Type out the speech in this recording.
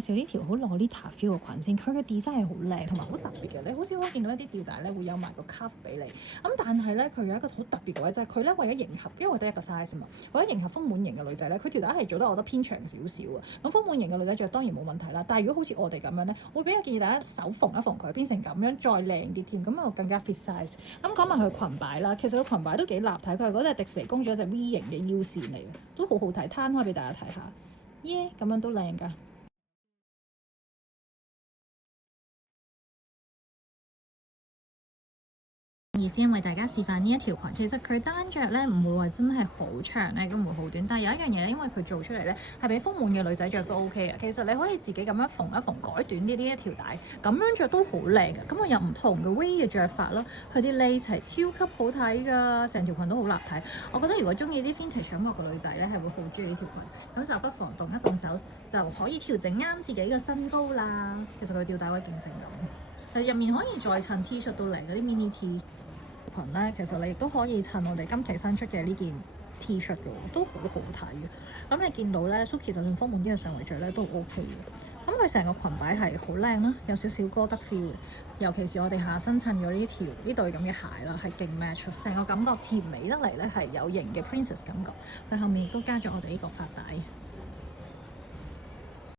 紹呢條好 Lolita feel 嘅裙先，佢嘅 design 係好靚同埋好特別嘅。你好少可以見到一啲吊帶咧會有埋個 cuff 俾你。咁但係咧佢有一個好特別嘅位，就係佢咧為咗迎合，因為我得一個 size 嘛，為咗迎合豐滿型嘅女仔咧，佢條帶係做得我覺得偏長少少啊。咁豐滿型嘅女仔着當然冇問題啦，但係如果好似我哋咁樣咧，會比較建議大家手縫一縫佢，變成咁樣再靚啲添，咁又更加 fit size。咁講埋佢裙擺啦，其實個裙擺都幾立體，佢係嗰隻迪士尼公主一隻 V 型嘅腰線嚟嘅，都好好睇，攤開俾大家睇下，耶，咁樣都靚㗎。意思因為大家示範呢一條裙，其實佢單着咧唔會話真係好長咧，咁唔會好短。但係有一樣嘢咧，因為佢做出嚟咧係俾豐滿嘅女仔着都 OK 嘅。其實你可以自己咁樣縫一縫，改短啲呢一條帶，咁樣着都好靚嘅。咁我有唔同嘅 way 嘅着法啦，佢啲 lace 係超級好睇㗎，成條裙都好立體。我覺得如果中意啲 vintage 感覺嘅女仔咧，係會好中意呢條裙。咁就不妨動一動手，就可以調整啱自己嘅身高啦。其實佢吊帶位勁性感，入面可以再襯 T 恤都靚嗰啲 mini T。裙咧，其實你亦都可以襯我哋今期新出嘅呢件 T 恤嘅，都好好睇嘅。咁你見到咧，Suki 就算豐滿啲嘅上圍着咧都 OK 嘅。咁佢成個裙擺係好靚啦，有少少哥德 feel 嘅。尤其是我哋下身襯咗呢對咁嘅鞋啦，係勁 match，成個感覺甜美得嚟咧，係有型嘅 princess 感覺。佢後面亦都加咗我哋呢個髮帶。